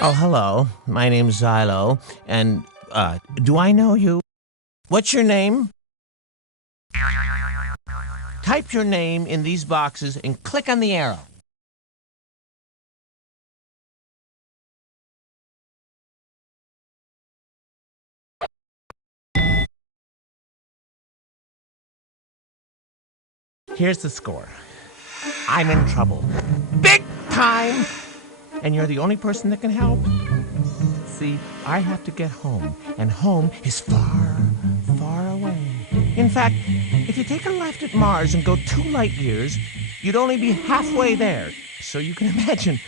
Oh, hello. My name's Xylo, and, do I know you? What's your name? Type your name in these boxes and click on the arrow. Here's the score. I'm in trouble. Big time! And you're the only person that can help. See, I have to get home, and home is far, far away. In fact, if you take a left at Mars and go 2 light years, you'd only be halfway there. So you can imagine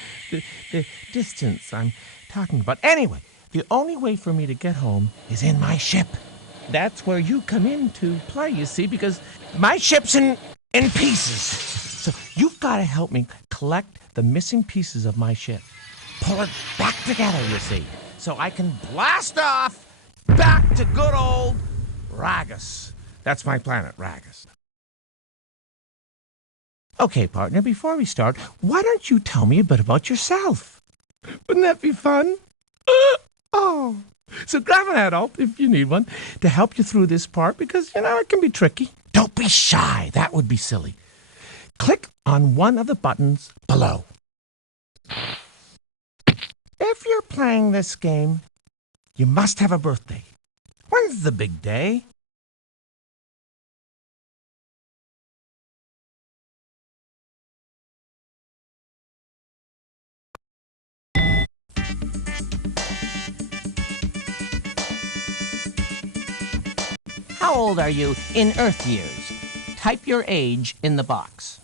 the distance I'm talking about. Anyway, the only way for me to get home is in my ship. That's where you come into play, you see, because my ship's in pieces. So you've got to help me collect the missing pieces of my ship. Pull it back together, you see, so I can blast off back to good old Ragus. That's my planet, Ragus. Okay, partner, before we start, why don't you tell me a bit about yourself? Wouldn't that be fun? Oh, so grab an adult, if you need one, to help you through this part, because, it can be tricky. Don't be shy. That would be silly. Click on one of the buttons below. If you're playing this game, you must have a birthday. When's the big day? How old are you in Earth years? Type your age in the box.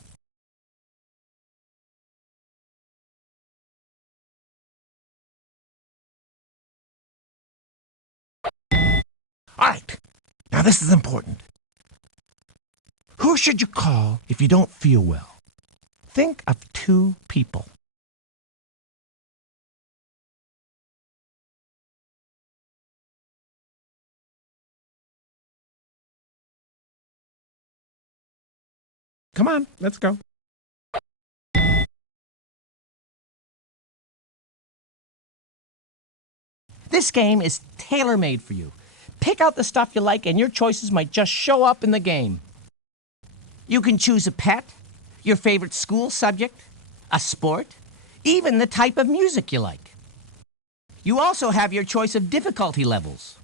All right, now this is important. Who should you call if you don't feel well? Think of 2 people. Come on, let's go. This game is tailor-made for you. Pick out the stuff you like and your choices might just show up in the game. You can choose a pet, your favorite school subject, a sport, even the type of music you like. You also have your choice of difficulty levels.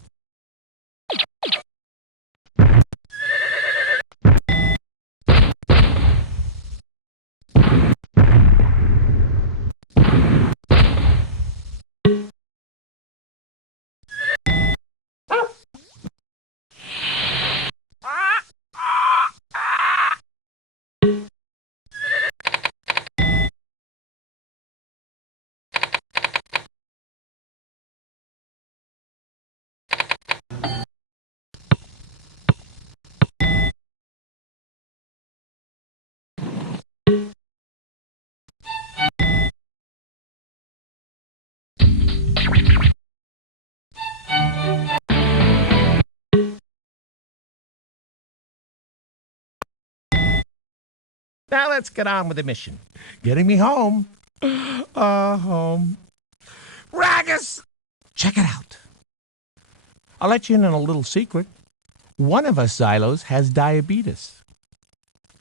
Now let's get on with the mission. Getting me home. Home. Ragus! Check it out. I'll let you in on a little secret. One of us Xylos has diabetes.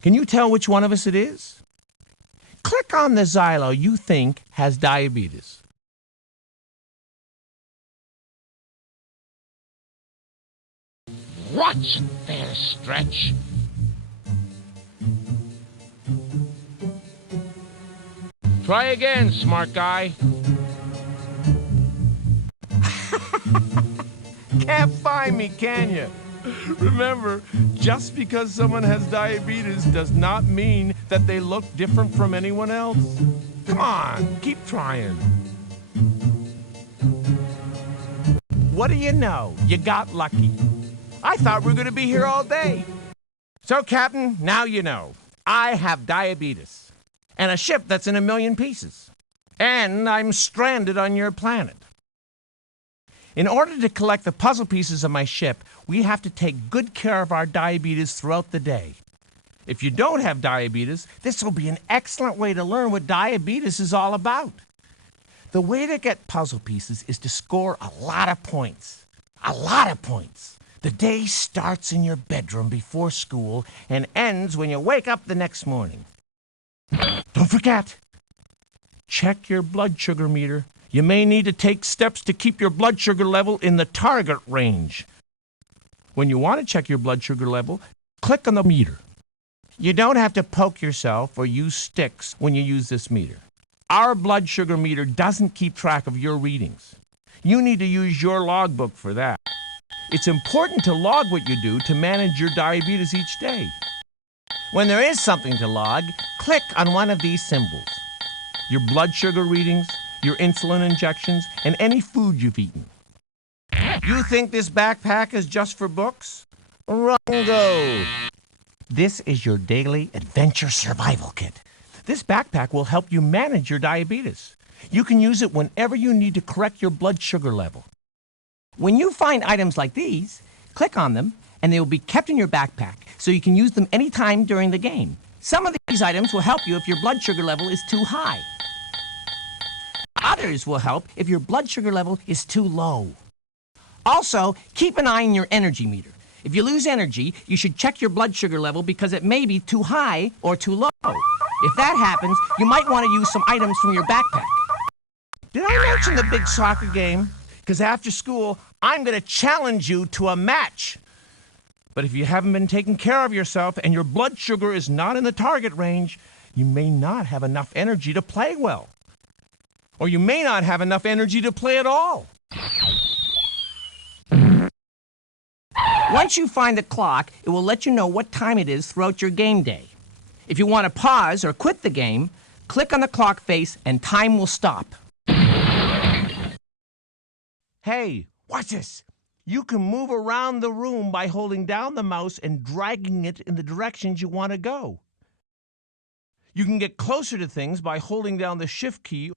Can you tell which one of us it is? Click on the Xylo you think has diabetes. Watch there, Stretch. Try again, smart guy. Can't find me, can you? Remember, just because someone has diabetes does not mean that they look different from anyone else. Come on, keep trying. What do you know? You got lucky. I thought we were going to be here all day. So, Captain, now you know. I have diabetes. And a ship that's in 1,000,000 pieces. And I'm stranded on your planet. In order to collect the puzzle pieces of my ship, we have to take good care of our diabetes throughout the day. If you don't have diabetes, this will be an excellent way to learn what diabetes is all about. The way to get puzzle pieces is to score a lot of points. A lot of points. The day starts in your bedroom before school and ends when you wake up the next morning. Don't forget, check your blood sugar meter. You may need to take steps to keep your blood sugar level in the target range. When you want to check your blood sugar level, click on the meter. You don't have to poke yourself or use sticks when you use this meter. Our blood sugar meter doesn't keep track of your readings. You need to use your logbook for that. It's important to log what you do to manage your diabetes each day. When there is something to log, click on one of these symbols. Your blood sugar readings, your insulin injections, and any food you've eaten. You think this backpack is just for books? Wrong go. This is your daily adventure survival kit. This backpack will help you manage your diabetes. You can use it whenever you need to correct your blood sugar level. When you find items like these, click on them and they will be kept in your backpack so you can use them anytime during the game. Some of these items will help you if your blood sugar level is too high. Others will help if your blood sugar level is too low. Also, keep an eye on your energy meter. If you lose energy, you should check your blood sugar level because it may be too high or too low. If that happens, you might want to use some items from your backpack. Did I mention the big soccer game? Because after school, I'm going to challenge you to a match. But if you haven't been taking care of yourself and your blood sugar is not in the target range, you may not have enough energy to play well. Or you may not have enough energy to play at all. Once you find the clock, it will let you know what time it is throughout your game day. If you want to pause or quit the game, click on the clock face and time will stop. Hey, watch this. You can move around the room by holding down the mouse and dragging it in the directions you want to go. You can get closer to things by holding down the shift key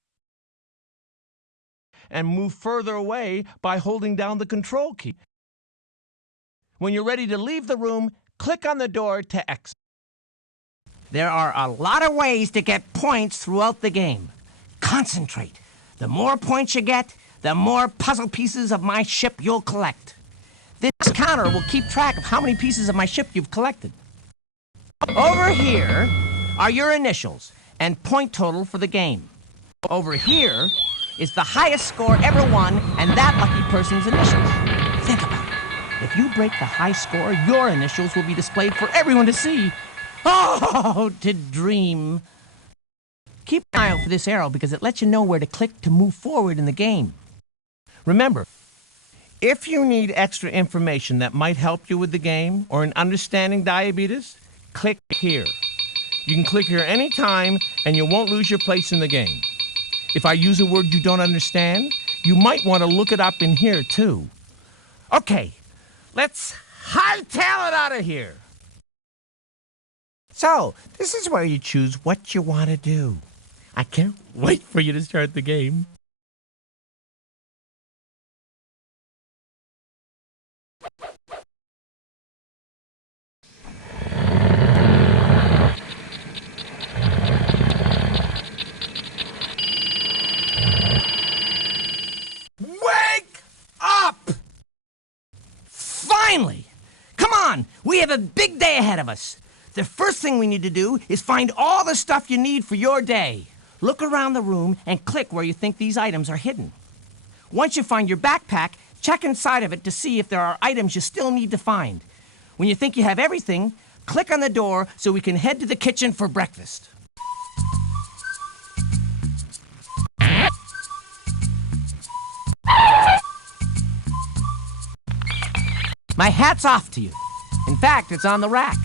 and move further away by holding down the control key. When you're ready to leave the room, click on the door to exit. There are a lot of ways to get points throughout the game. Concentrate. The more points you get, the more puzzle pieces of my ship you'll collect. This counter will keep track of how many pieces of my ship you've collected. Over here are your initials and point total for the game. Over here is the highest score ever won and that lucky person's initials. Think about it. If you break the high score, your initials will be displayed for everyone to see. Oh, to dream. Keep an eye out for this arrow because it lets you know where to click to move forward in the game. Remember, if you need extra information that might help you with the game or in understanding diabetes, click here. You can click here anytime and you won't lose your place in the game. If I use a word you don't understand, you might want to look it up in here too. Okay, let's hightail it out of here. So, this is where you choose what you want to do. I can't wait for you to start the game. Wake up! Finally! Come on, we have a big day ahead of us. The first thing we need to do is find all the stuff you need for your day. Look around the room and click where you think these items are hidden. Once you find your backpack, check inside of it to see if there are items you still need to find. When you think you have everything, click on the door so we can head to the kitchen for breakfast. My hat's off to you. In fact, it's on the rack.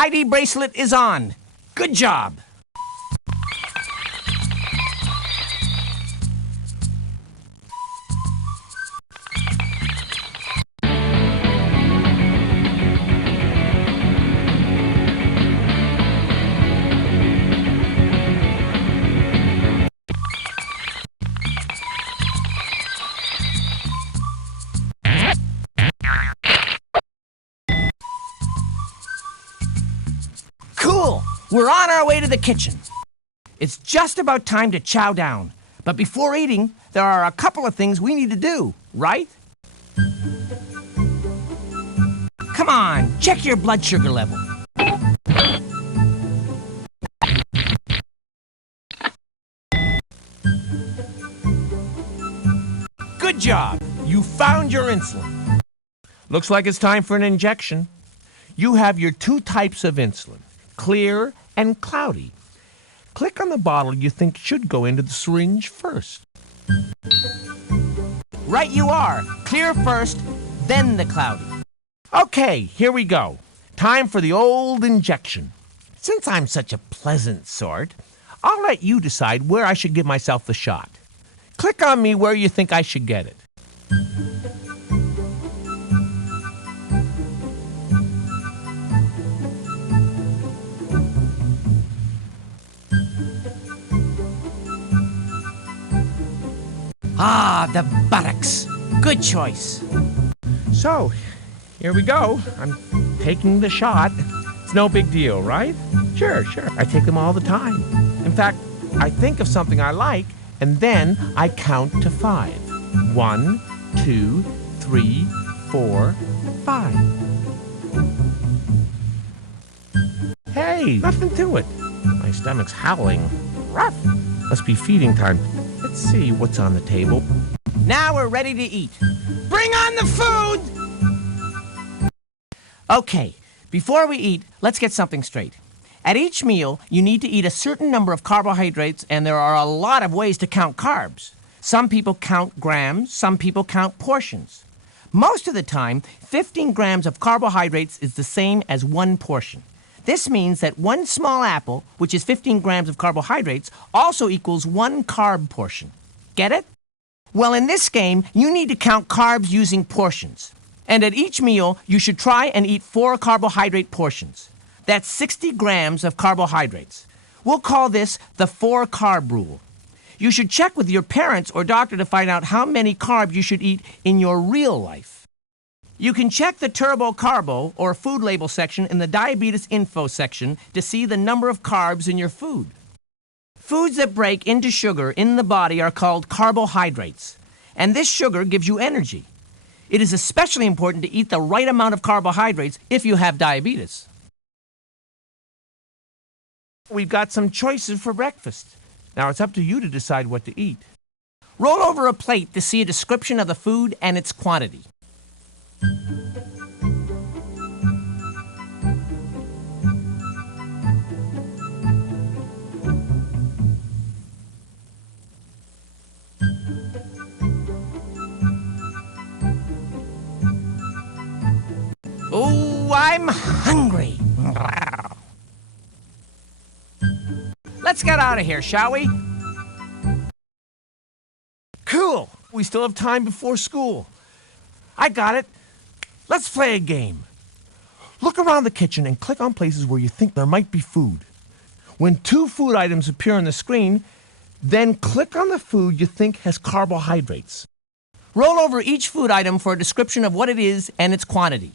ID bracelet is on. Good job. Cool! We're on our way to the kitchen. It's just about time to chow down. But before eating, there are a couple of things we need to do, right? Come on, check your blood sugar level. Good job! You found your insulin. Looks like it's time for an injection. You have your two types of insulin, clear and cloudy. Click on the bottle you think should go into the syringe first. Right you are. Clear first, then the cloudy. Okay, here we go. Time for the old injection. Since I'm such a pleasant sort, I'll let you decide where I should give myself the shot. Click on me where you think I should get it. Ah, the buttocks. Good choice. So, here we go. I'm taking the shot. It's no big deal, right? Sure. I take them all the time. In fact, I think of something I like, and then I count to 5. 1, 2, 3, 4, 5. Hey, nothing to it. My stomach's howling. Ruff. Must be feeding time. Let's see what's on the table. Now we're ready to eat. Bring on the food! Okay, before we eat, let's get something straight. At each meal, you need to eat a certain number of carbohydrates, and there are a lot of ways to count carbs. Some people count grams, some people count portions. Most of the time, 15 grams of carbohydrates is the same as 1 portion. This means that 1 small apple, which is 15 grams of carbohydrates, also equals 1 carb portion. Get it? Well, in this game, you need to count carbs using portions. And at each meal, you should try and eat 4 carbohydrate portions. That's 60 grams of carbohydrates. We'll call this the 4-carb rule. You should check with your parents or doctor to find out how many carbs you should eat in your real life. You can check the Turbo Carbo, or food label section, in the Diabetes Info section to see the number of carbs in your food. Foods that break into sugar in the body are called carbohydrates, and this sugar gives you energy. It is especially important to eat the right amount of carbohydrates if you have diabetes. We've got some choices for breakfast. Now it's up to you to decide what to eat. Roll over a plate to see a description of the food and its quantity. Oh, I'm hungry. Let's get out of here, shall we? Cool. We still have time before school. I got it. Let's play a game. Look around the kitchen and click on places where you think there might be food. When 2 food items appear on the screen, then click on the food you think has carbohydrates. Roll over each food item for a description of what it is and its quantity.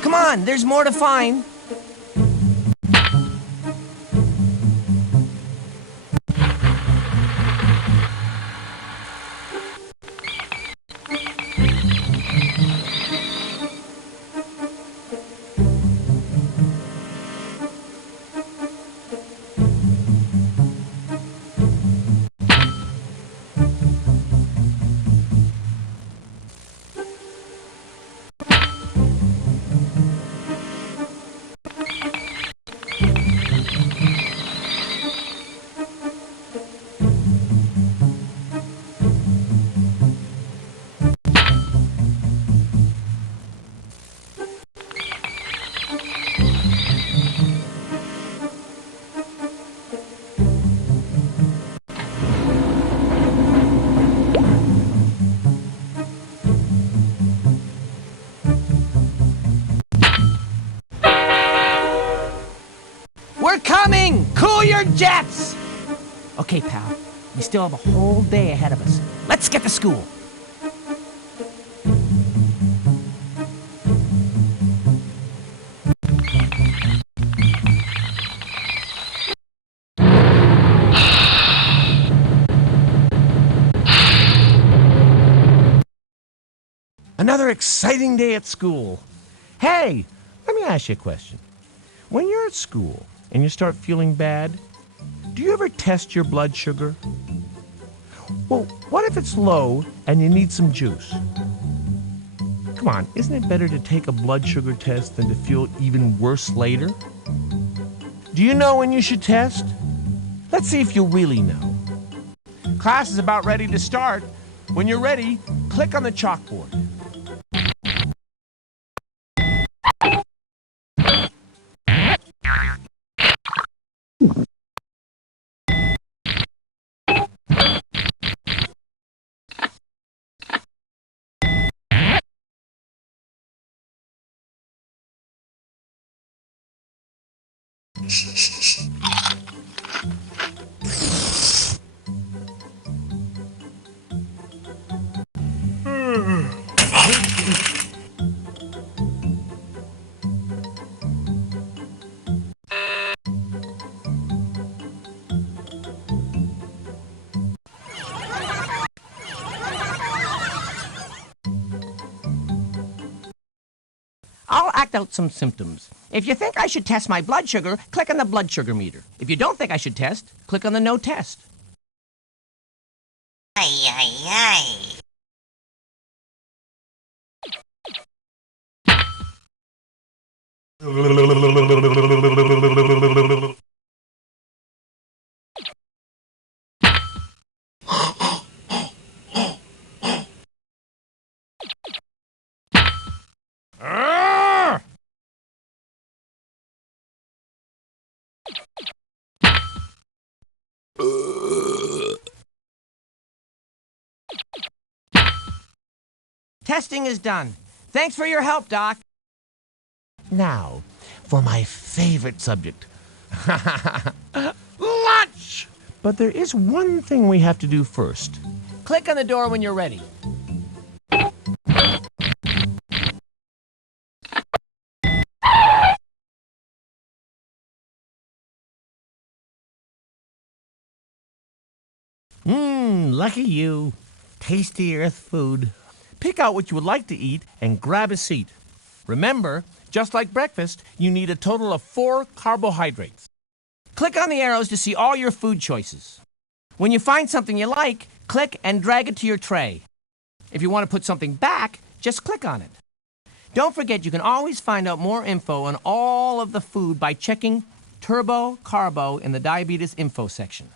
Come on, there's more to find. coming! Cool your jets! Okay, pal. We still have a whole day ahead of us. Let's get to school. Another exciting day at school. Hey, let me ask you a question. When you're at school and you start feeling bad, do you ever test your blood sugar? Well, what if it's low and you need some juice? Come on, isn't it better to take a blood sugar test than to feel even worse later? Do you know when you should test? Let's see if you really know. Class is about ready to start. When you're ready, click on the chalkboard. I'll act out some symptoms. If you think I should test my blood sugar, click on the blood sugar meter. If you don't think I should test, click on the no test. Ay, ay, ay. Testing is done. Thanks for your help, Doc. Now, for my favorite subject. Lunch! But there is one thing we have to do first. Click on the door when you're ready. Lucky you. Tasty earth food. Pick out what you would like to eat and grab a seat. Remember, just like breakfast, you need a total of 4 carbohydrates. Click on the arrows to see all your food choices. When you find something you like, click and drag it to your tray. If you want to put something back, just click on it. Don't forget you can always find out more info on all of the food by checking Turbo Carbo in the Diabetes Info section.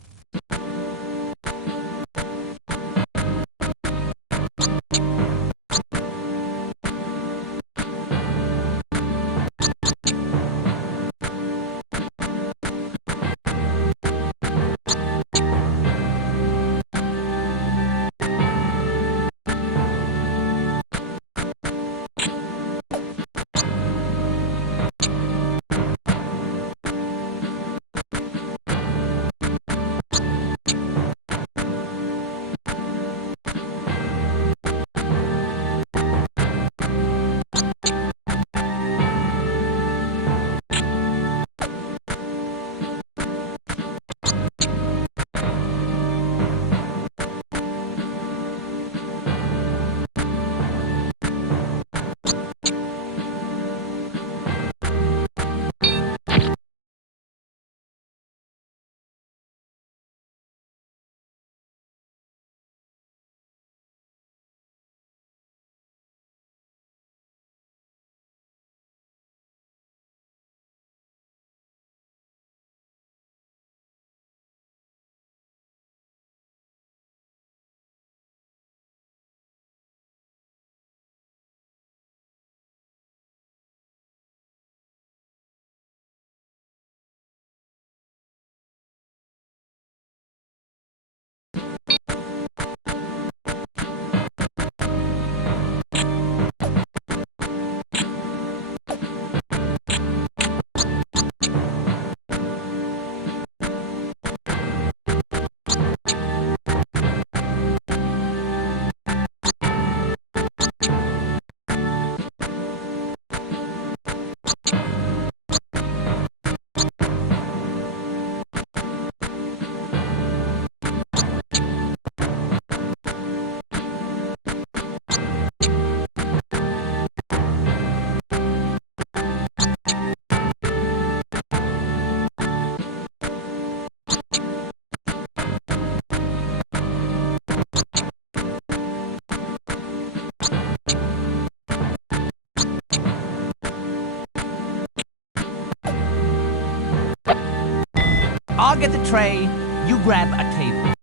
I'll get the tray, you grab a table.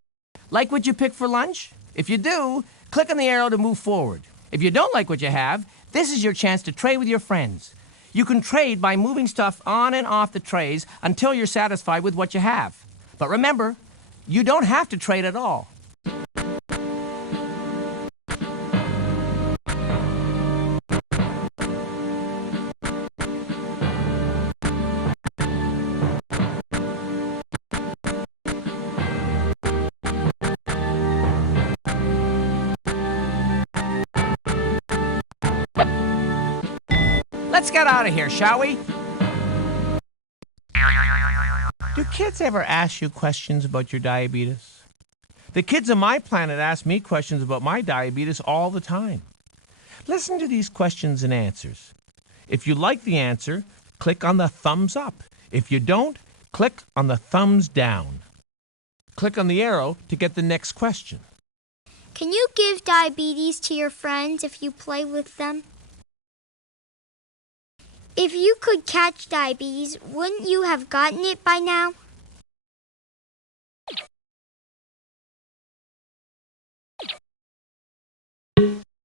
Like what you picked for lunch? If you do, click on the arrow to move forward. If you don't like what you have, this is your chance to trade with your friends. You can trade by moving stuff on and off the trays until you're satisfied with what you have. But remember, you don't have to trade at all. Let's get out of here, shall we? Do kids ever ask you questions about your diabetes? The kids on my planet ask me questions about my diabetes all the time. Listen to these questions and answers. If you like the answer, click on the thumbs up. If you don't, click on the thumbs down. Click on the arrow to get the next question. Can you give diabetes to your friends if you play with them? If you could catch diabetes, wouldn't you have gotten it by now?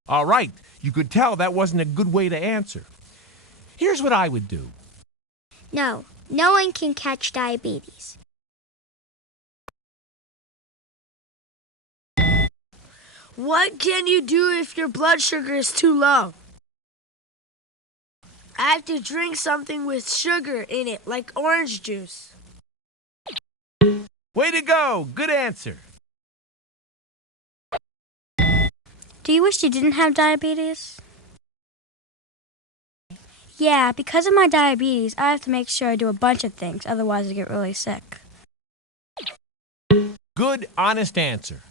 All right, you could tell that wasn't a good way to answer. Here's what I would do. No, no one can catch diabetes. What can you do if your blood sugar is too low? I have to drink something with sugar in it, like orange juice. Way to go! Good answer. Do you wish you didn't have diabetes? Yeah, because of my diabetes, I have to make sure I do a bunch of things, otherwise I get really sick. Good, honest answer.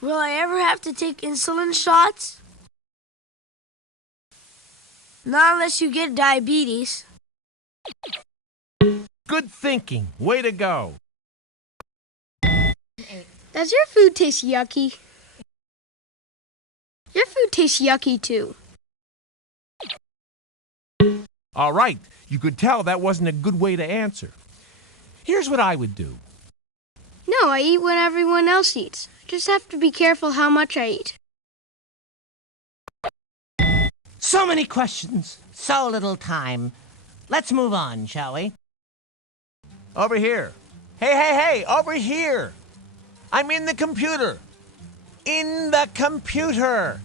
Will I ever have to take insulin shots? Not unless you get diabetes. Good thinking. Way to go. Does your food taste yucky? Your food tastes yucky too. All right, you could tell that wasn't a good way to answer. Here's what I would do. No, I eat what everyone else eats. Just have to be careful how much I eat. So many questions, so little time. Let's move on, shall we? Over here. Hey, over here. I'm in the computer. In the computer.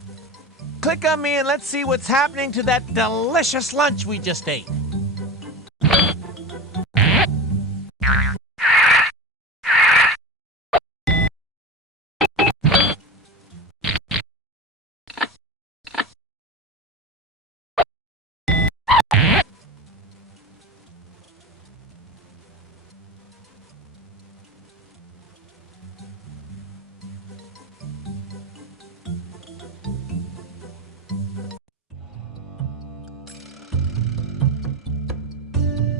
Click on me and let's see what's happening to that delicious lunch we just ate.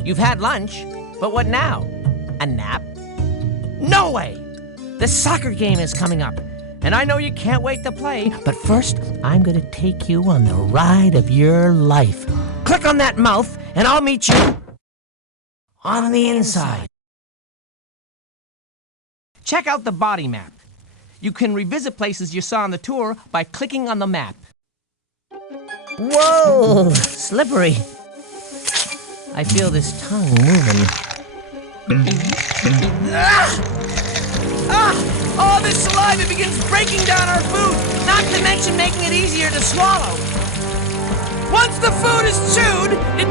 You've had lunch, but what now? A nap? No way! The soccer game is coming up, and I know you can't wait to play, but first, I'm gonna take you on the ride of your life. Click on that mouth, and I'll meet you on the inside. Check out the body map. You can revisit places you saw on the tour by clicking on the map. Whoa, slippery. I feel this tongue moving. Oh, this saliva begins breaking down our food, not to mention making it easier to swallow. Once the food is chewed, it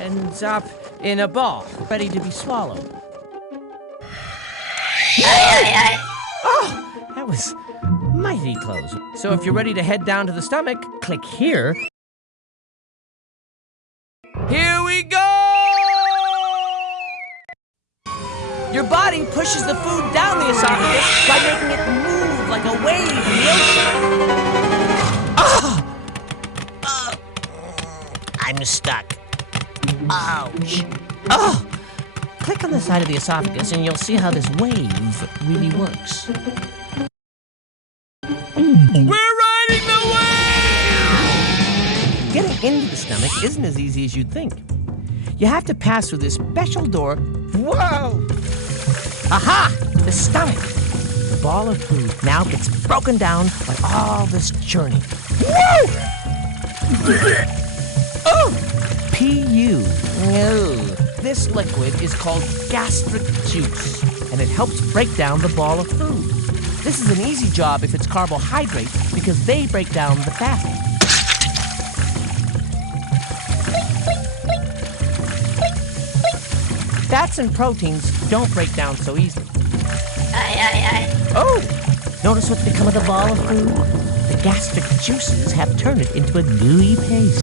ends up in a ball, ready to be swallowed. Oh, that was mighty close. So if you're ready to head down to the stomach, click here. Here we go! Your body pushes the food down the esophagus by making it move like a wave in the ocean. I'm stuck. Ouch. Oh! Click on the side of the esophagus and you'll see how this wave really works. We're riding the wave! Getting into the stomach isn't as easy as you'd think. You have to pass through this special door. Whoa! Aha! The stomach. The ball of food now gets broken down by all this churning. Woo! Oh! PU. No. This liquid is called gastric juice, and it helps break down the ball of food. This is an easy job if it's carbohydrates because they break down the fat. Fats and proteins don't break down so easily. Oh! Notice what's become of the ball of food? The gastric juices have turned it into a gooey paste.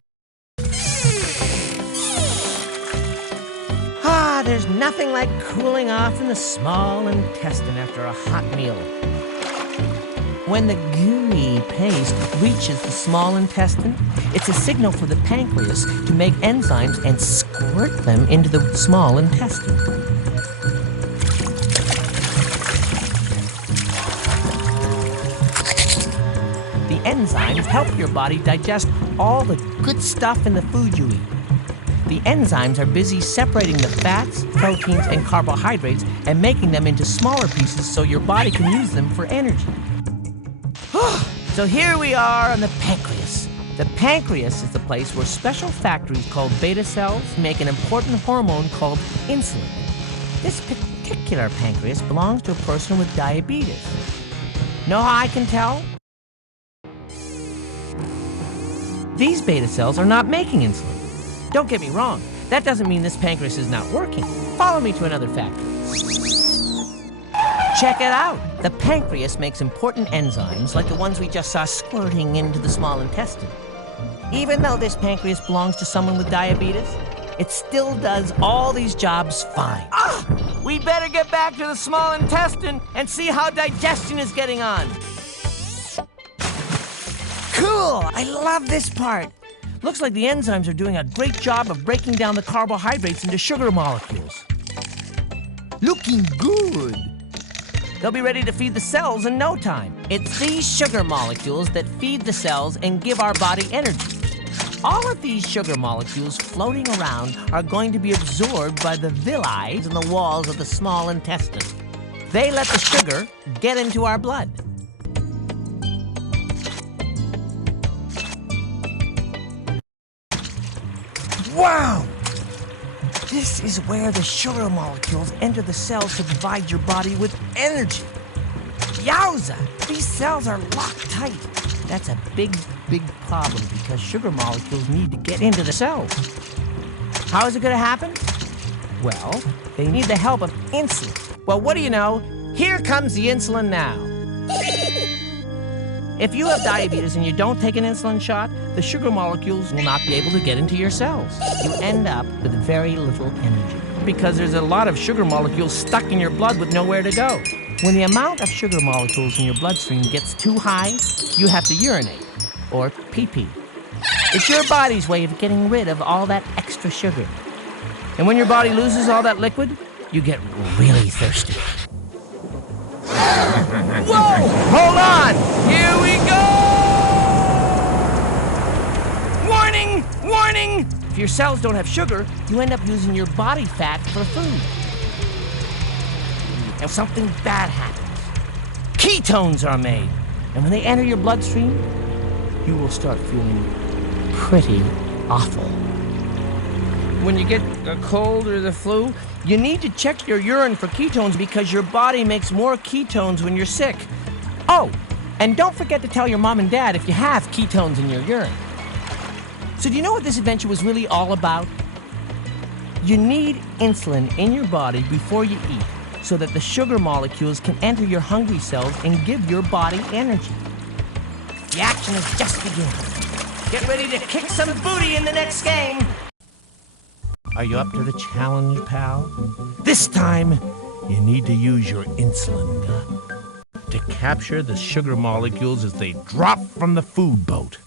Ah, there's nothing like cooling off in the small intestine after a hot meal. When the gooey paste reaches the small intestine, it's a signal for the pancreas to make enzymes and squirt them into the small intestine. The enzymes help your body digest all the good stuff in the food you eat. The enzymes are busy separating the fats, proteins, and carbohydrates and making them into smaller pieces so your body can use them for energy. So here we are on the pancreas. The pancreas is the place where special factories called beta cells make an important hormone called insulin. This particular pancreas belongs to a person with diabetes. Know how I can tell? These beta cells are not making insulin. Don't get me wrong, that doesn't mean this pancreas is not working. Follow me to another factory. Check it out. The pancreas makes important enzymes like the ones we just saw squirting into the small intestine. Even though this pancreas belongs to someone with diabetes, it still does all these jobs fine. Ah! We better get back to the small intestine and see how digestion is getting on. Cool! I love this part. Looks like the enzymes are doing a great job of breaking down the carbohydrates into sugar molecules. Looking good. They'll be ready to feed the cells in no time. It's these sugar molecules that feed the cells and give our body energy. All of these sugar molecules floating around are going to be absorbed by the villi in the walls of the small intestine. They let the sugar get into our blood. Wow! This is where the sugar molecules enter the cells to provide your body with energy. Yowza! These cells are locked tight. That's a big, big problem because sugar molecules need to get into the cells. How is it going to happen? Well, they need the help of insulin. Well, what do you know? Here comes the insulin now. If you have diabetes and you don't take an insulin shot, the sugar molecules will not be able to get into your cells. You end up with very little energy because there's a lot of sugar molecules stuck in your blood with nowhere to go. When the amount of sugar molecules in your bloodstream gets too high, you have to urinate or pee-pee. It's your body's way of getting rid of all that extra sugar. And when your body loses all that liquid, you get really thirsty. Whoa! Hold on! Here we go! Warning! Warning! If your cells don't have sugar, you end up using your body fat for food. And something bad happens. Ketones are made. And when they enter your bloodstream, you will start feeling pretty awful. When you get a cold or the flu, you need to check your urine for ketones because your body makes more ketones when you're sick. Oh, and don't forget to tell your mom and dad if you have ketones in your urine. So do you know what this adventure was really all about? You need insulin in your body before you eat so that the sugar molecules can enter your hungry cells and give your body energy. The action is just beginning. Get ready to kick some booty in the next game. Are you up to the challenge, pal? This time, you need to use your insulin gun to capture the sugar molecules as they drop from the food boat.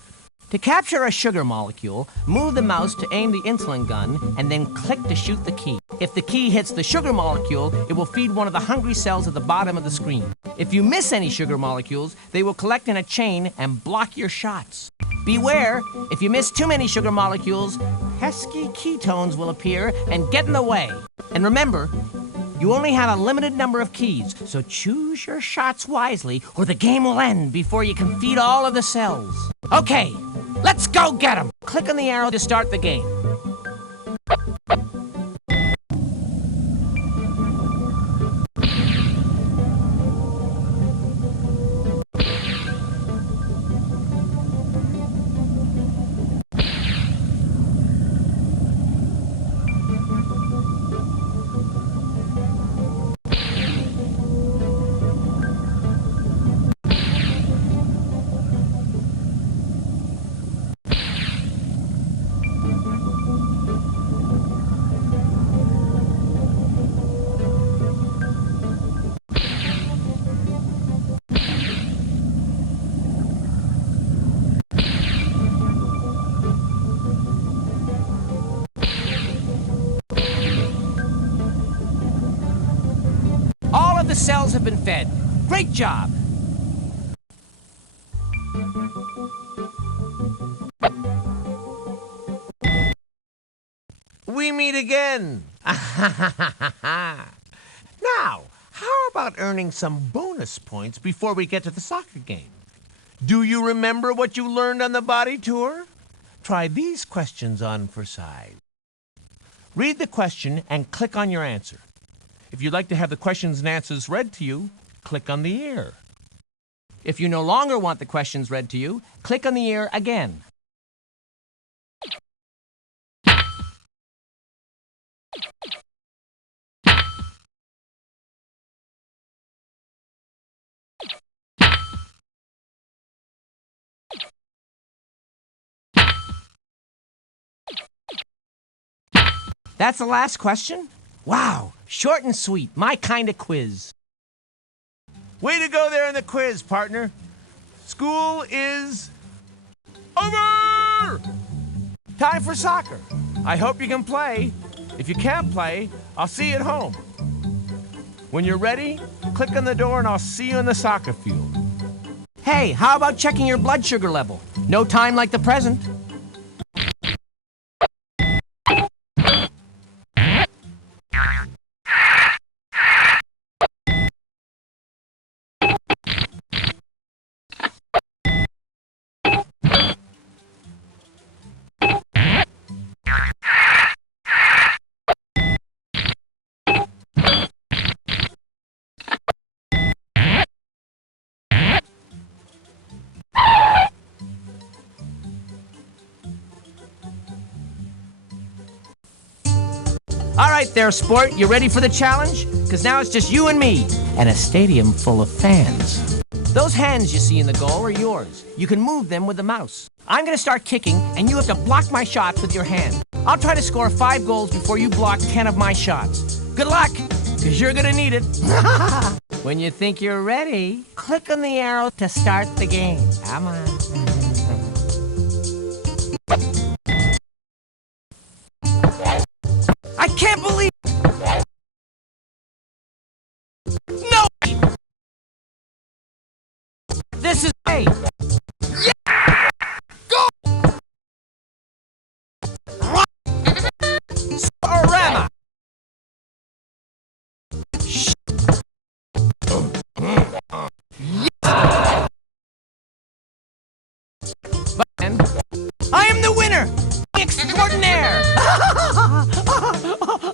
To capture a sugar molecule, move the mouse to aim the insulin gun and then click to shoot the key. If the key hits the sugar molecule, it will feed one of the hungry cells at the bottom of the screen. If you miss any sugar molecules, they will collect in a chain and block your shots. Beware, if you miss too many sugar molecules, pesky ketones will appear and get in the way. And remember, you only have a limited number of keys, so choose your shots wisely or the game will end before you can feed all of the cells. Okay, let's go get them. Click on the arrow to start the game. The cells have been fed. Great job. We meet again. Now, how about earning some bonus points before we get to the soccer game? Do you remember what you learned on the body tour? Try these questions on for size. Read the question and click on your answer. If you'd like to have the questions and answers read to you, click on the ear. If you no longer want the questions read to you, click on the ear again. That's the last question? Wow, short and sweet, my kind of quiz. Way to go there in the quiz, partner. School is over! Time for soccer. I hope you can play. If you can't play, I'll see you at home. When you're ready, click on the door and I'll see you in the soccer field. Hey, how about checking your blood sugar level? No time like the present. All right there, sport. You ready for the challenge? Because now it's just you and me and a stadium full of fans. Those hands you see in the goal are yours. You can move them with the mouse. I'm going to start kicking, and you have to block my shots with your hand. I'll try to score 5 goals before you block 10 of my shots. Good luck, because you're going to need it. When you think you're ready, click on the arrow to start the game. Come on. I can't believe... No! This is... Hey! Yeah! Go! Sporama! I am the winner! Extraordinaire!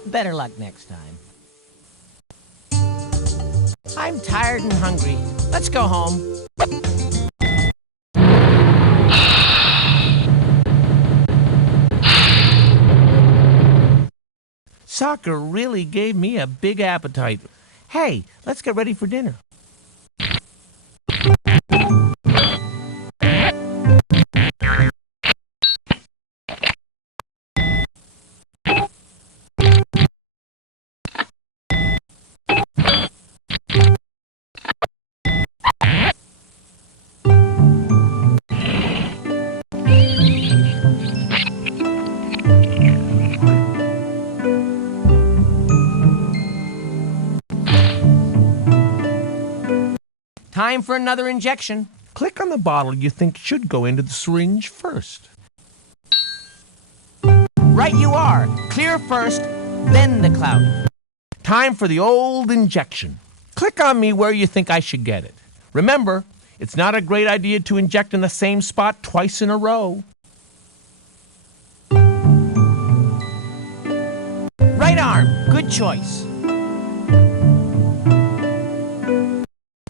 Better luck next time. I'm tired and hungry. Let's go home. Soccer really gave me a big appetite. Hey, let's get ready for dinner. Time for another injection. click on the bottle you think should go into the syringe first. Right you are. Clear first, then the cloudy. Time for the old injection. Click on me where you think I should get it. Remember, it's not a great idea to inject in the same spot twice in a row. Right arm. Good choice.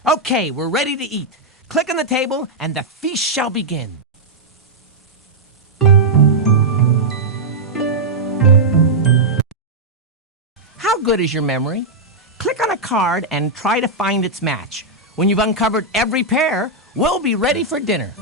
Okay, we're ready to eat. Click on the table and the feast shall begin. How good is your memory? Click on a card and try to find its match. When you've uncovered every pair, we'll be ready for dinner.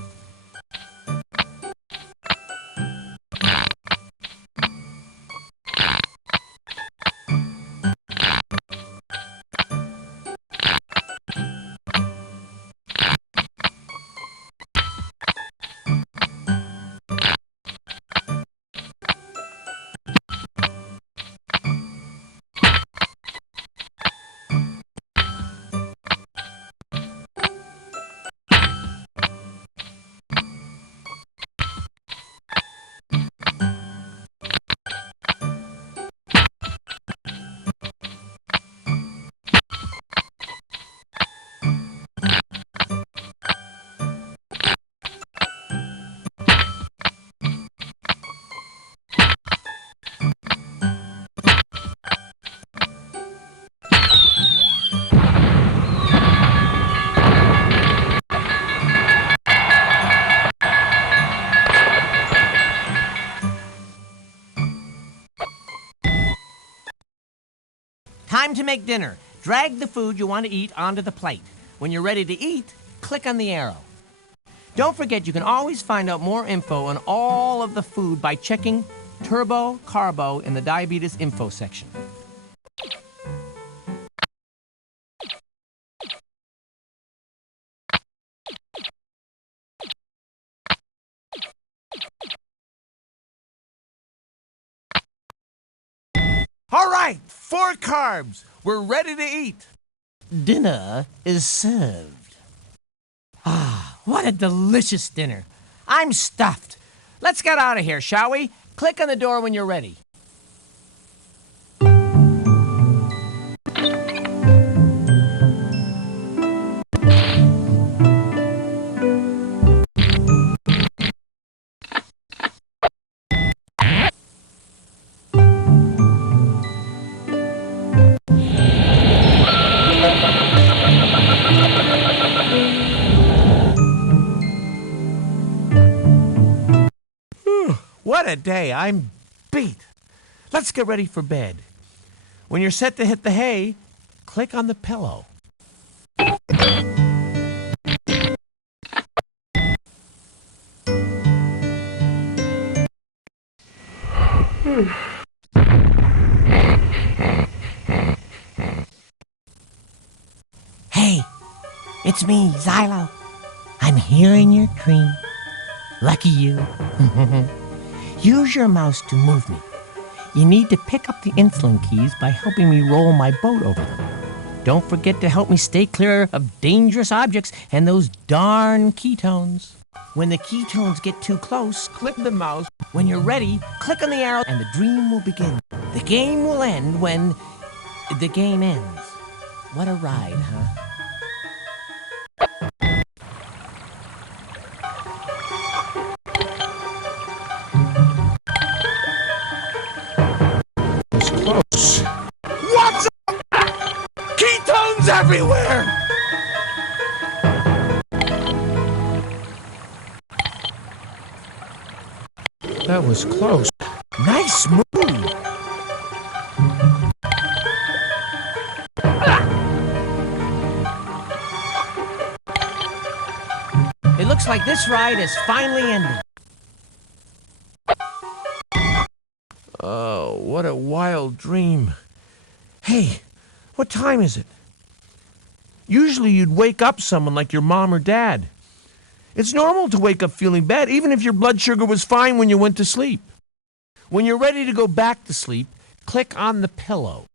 Time to make dinner. Drag the food you want to eat onto the plate. When you're ready to eat, click on the arrow. Don't forget you can always find out more info on all of the food by checking Turbo Carbo in the Diabetes info section. All right, 4 carbs. We're ready to eat. Dinner is served. Ah, what a delicious dinner. I'm stuffed. Let's get out of here, shall we? Click on the door when you're ready. What a day. I'm beat. Let's get ready for bed. When you're set to hit the hay, click on the pillow. Hey, it's me, Xylo. I'm here in your dream. Lucky you. Use your mouse to move me. You need to pick up the insulin keys by helping me roll my boat over them. Don't forget to help me stay clear of dangerous objects and those darn ketones. When the ketones get too close, click the mouse. When you're ready, click on the arrow and the dream will begin. The game will end when the game ends. What a ride, huh? Close. What's up? Ketones everywhere! That was close. Nice move. It looks like this ride is finally ending. Oh, what a wild dream. Hey, what time is it? Usually you'd wake up someone like your mom or dad. It's normal to wake up feeling bad, even if your blood sugar was fine when you went to sleep. When you're ready to go back to sleep, click on the pillow.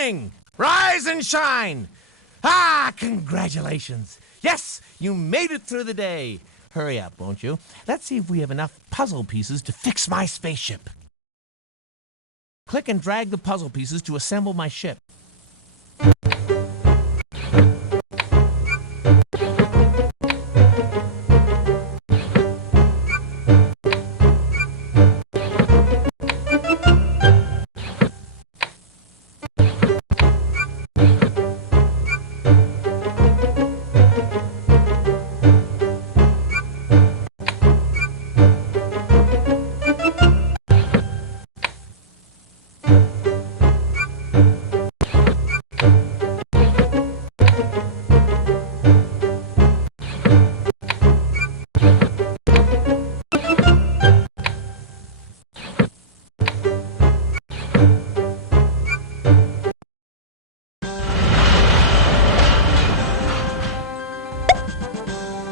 morning! Rise and shine! Ah, congratulations! Yes, you made it through the day. Hurry up, won't you? Let's see if we have enough puzzle pieces to fix my spaceship. Click and drag the puzzle pieces to assemble my ship.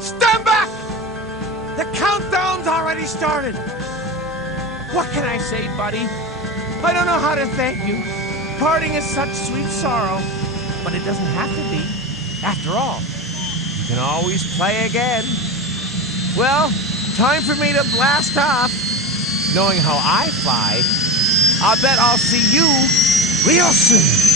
Stand back! The countdown's already started. What can I say, buddy? I don't know how to thank you. Parting is such sweet sorrow, but it doesn't have to be. After all, you can always play again. Well, time for me to blast off. Knowing how I fly, I'll bet I'll see you real soon.